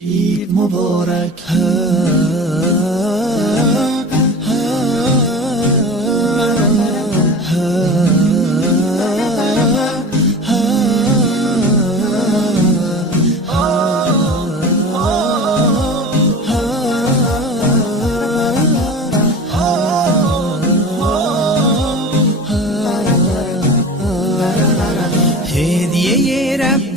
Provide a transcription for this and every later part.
عید مبارک هدیه رب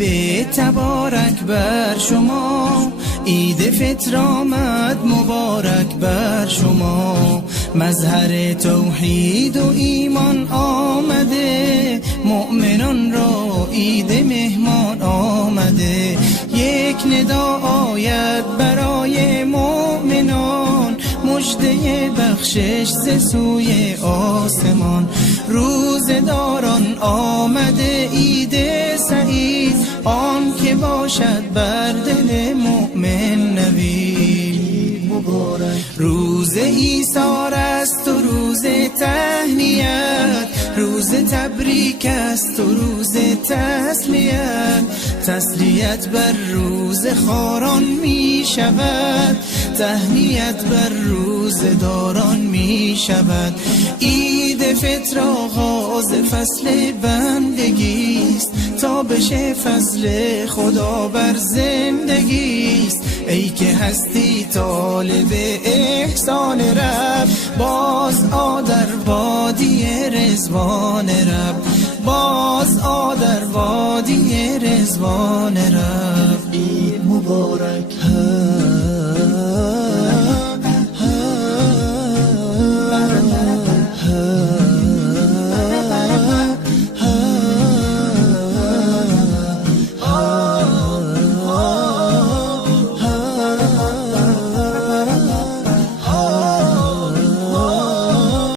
تبارک بر شما، عید فطر آمد مبارک بر شما. مظهر توحید و ایمان آمده، مؤمنان را عید مهمان آمده. یک ندا آید برای مؤمنان، مژده بخشش ز سوی آسمان. روزداران آمده عید سعید، آن که باشد بر دل مؤمن نوید. روز ایثار است و روز تهنیت، روز تبریک است و روز تسلیت. تسلیت بر روز خاران می شود، تهنیت بر روز داران می شود. عید فطر آغاز فصل بندگی است، تا بشه فصل خدا بر زندگی است. ای که هستی طالب احسان رب، باز آ در وادی رضوان رب، باز آ در وادی رضوان رب. عید مبارک